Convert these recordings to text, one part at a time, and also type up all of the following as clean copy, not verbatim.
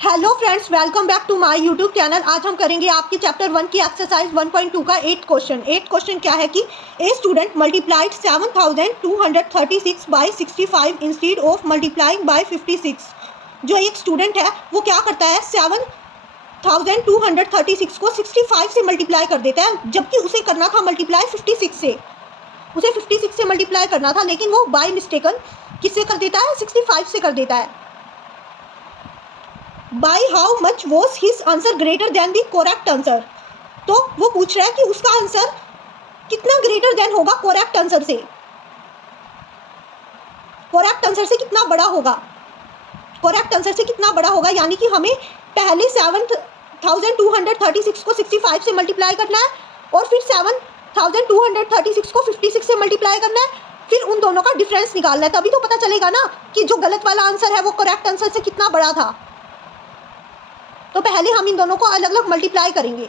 Hello friends, welcome back to my YouTube channel. आज हम करेंगे आपके चैप्टर 1 की एक्सरसाइज 1.2 का 8 क्वेश्चन क्या है कि a student multiplied 7236 by 65 instead of multiplying by 56। जो एक स्टूडेंट है वो क्या करता है, 7236 को 65 से मल्टीप्लाई कर देता है, जबकि उसे करना था मल्टीप्लाई 56 से। उसे 56 से मल्टीप्लाई करना था, लेकिन वो बाय मिस्टेकन किससे कर देता है, 65 से कर देता है। By how much was his answer greater than the correct answer. तो वो पूछ रहा है कि उसका आंसर कितना ग्रेटर देन होगा करेक्ट आंसर से, करेक्ट आंसर से कितना बड़ा होगा, करेक्ट आंसर से कितना बड़ा होगा। यानी कि हमें पहले 7236 को 65 से मल्टीप्लाई करना है और फिर 7236 को 56 से मल्टीप्लाई करना है, फिर उन दोनों का डिफरेंस निकालना है। तभी तो पता चलेगा ना कि जो गलत वाला आंसर है वो करेक्ट आंसर से कितना बड़ा था। तो पहले हम इन दोनों को अलग अलग मल्टीप्लाई करेंगे।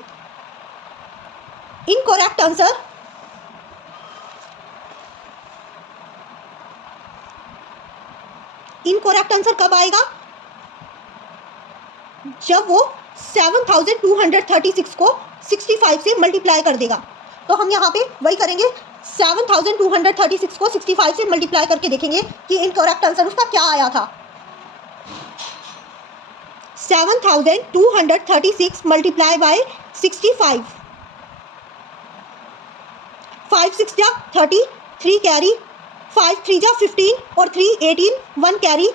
इनकरेक्ट आंसर कब आएगा, जब वो 7236 को 65 से मल्टीप्लाई कर देगा। तो हम यहाँ पे वही करेंगे, 7236 को 65 से मल्टीप्लाई करके देखेंगे कि इनकरेक्ट आंसर उसका क्या आया था। 7236 मल्टीप्लाई बाय 65, 5 6 जा 30, 3 कैरी, 5 3 जा 15 और 3 18, 1 कैरी,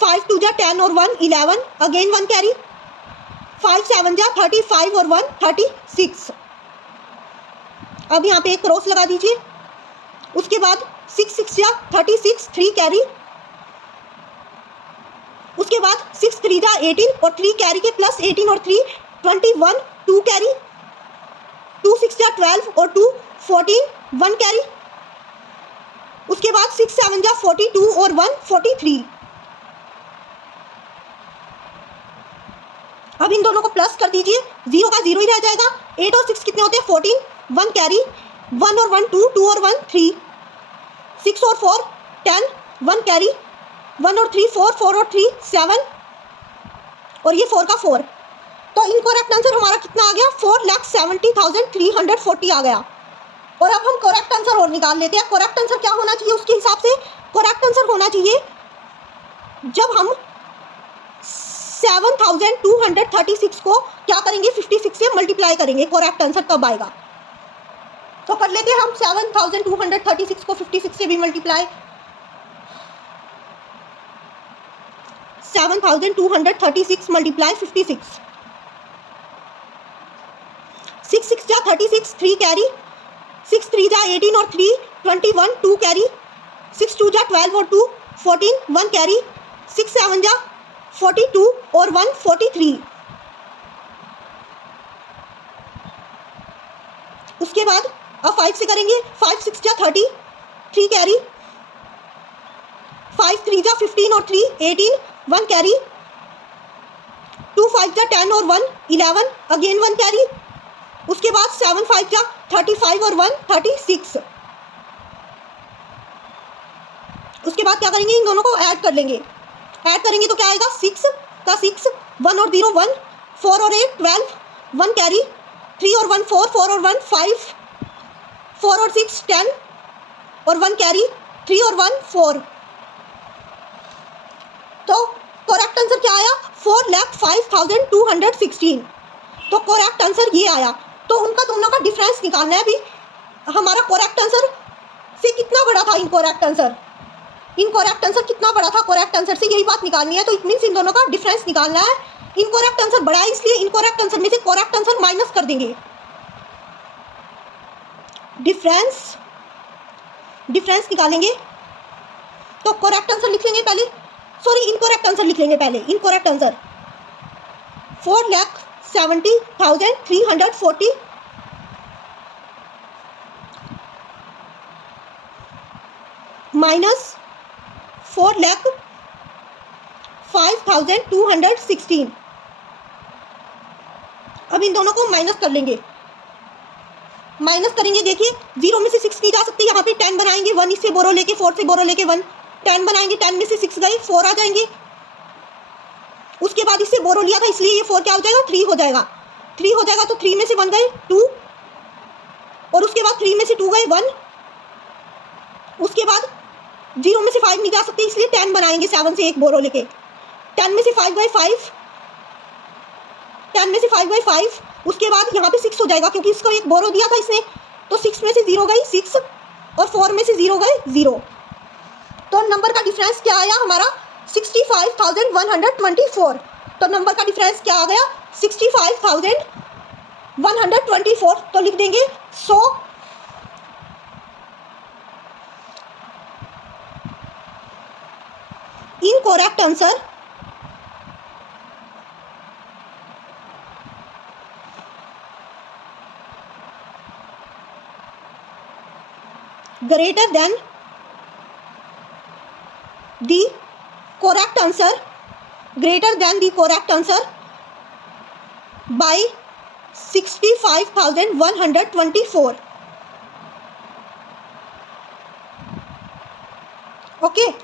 5 2 जा 10 और 1 11, अगेन 1 कैरी, 5 7 जा 35 और 1 36। अब यहाँ पे एक क्रॉस लगा दीजिए। उसके बाद 6 6 जा 36, 3 कैरी, उसके बाद 6 3 जा 18 और 3 कैरी के प्लस 18 और 3 21, 2 कैरी, 2 6 जा 12 और 2 14, 1 कैरी, उसके बाद 6 7 जा 42 और 1 43। अब इन दोनों को प्लस कर दीजिए, 0 का 0 ही रह जाएगा। 8 और 6 कितने होते हैं, 14, 1 कैरी, 1 और 1 2, 2 और 1 3, 6 और 4 10, 1 कैरी, 1 और 3 4, 4 और 3 7 और ये 4 का 4। तो इनकरेक्ट आंसर हमारा कितना आ गया, 4,70,340 आ गया। और अब हम करेक्ट आंसर और निकाल लेते हैं। करेक्ट आंसर क्या होना चाहिए, उसके हिसाब से करेक्ट आंसर होना चाहिए जब हम 7236 को क्या करेंगे, 56 से मल्टीप्लाई करेंगे। करेक्ट आंसर कब आएगा, तो कर लेते हैं हम 7236 को 56 से भी मल्टीप्लाई। 7236 मल्टीप्लाई 56, 6 6 जा 36, 3 कैरी, 6 3 जा 18 और 3 21, 2 कैरी, 6 2 जा 12 और 2 14, 1 कैरी, 6 7 जा 42 और 1 43। उसके बाद अब 5 से करेंगे, 5 6 जा 30, 3 कैरी, 5 3 जा 15 और 3 18, 1 कैरी, 2 5 जा 10 और 1 11, अगेन 1 कैरी, उसके बाद 7 5 जा 35 और 1 36। उसके बाद क्या करेंगे, इन दोनों को ऐड कर लेंगे। ऐड करेंगे तो क्या आएगा, 6 का 6, 1 और 0 1, 4 और 8 12, 1 कैरी, 3 और 1 4, 4 और 1 5, 4 और 6 10 और 1 कैरी, 3 और 1 4। तो करेक्ट आंसर क्या आया, 4,05,216। तो करेक्ट आंसर ये आया। तो उनका दोनों का डिफरेंस निकालना है। अभी हमारा करेक्ट आंसर से कितना बड़ा था इनकरेक्ट आंसर, इनकरेक्ट आंसर कितना बड़ा था करेक्ट आंसर से, यही बात निकालनी है। तो इट मीन्स इन दोनों का डिफरेंस निकालना है। इनकरेक्ट आंसर बड़ा है, इसलिए इनकरेक्ट आंसर में से करेक्ट आंसर माइनस कर देंगे। डिफरेंस निकालेंगे तो करेक्ट आंसर लिख लेंगे पहले, सॉरी इनकरेक्ट आंसर लिख लेंगे पहले। Incorrect answer 4,70,340 minus 4,05,216। अब इन दोनों को माइनस कर लेंगे। माइनस करेंगे, देखिए 0 में से 6 की जा सकती है, यहाँ पे 10 बनाएंगे, 1 इससे बोरो लेके 4 से बोरो लेके 1, 10 बनाएंगे, 10 में से 6 गए, 4 आ जाएंगे। उसके बाद इससे बोरो लिया था इसलिए ये 4 क्या हो जाएगा 3 हो जाएगा। 3 हो जाएगा तो 3 में से 1 गए 2 और उसके बाद 3 में से 2 गए 1, उसके बाद 0 में से 5 नहीं जा सकते इसलिए 10 बनाएंगे 7 से 1 बोरो लेके। 10 में से 5 गए 5, 10 में से 5 गए 5, उसके बाद यहाँ पे 6 हो जाएगा क्योंकि इसको एक बोरो दिया था इसने, तो 6 में से 0 गई 6 और 4 में से 0 गए 0। तो नंबर का डिफरेंस क्या आया हमारा 65,124। तो नंबर का डिफरेंस क्या आ गया 65,124। तो लिख देंगे 100 incorrect answer greater than the correct answer, greater than the correct answer by 65,124. Okay.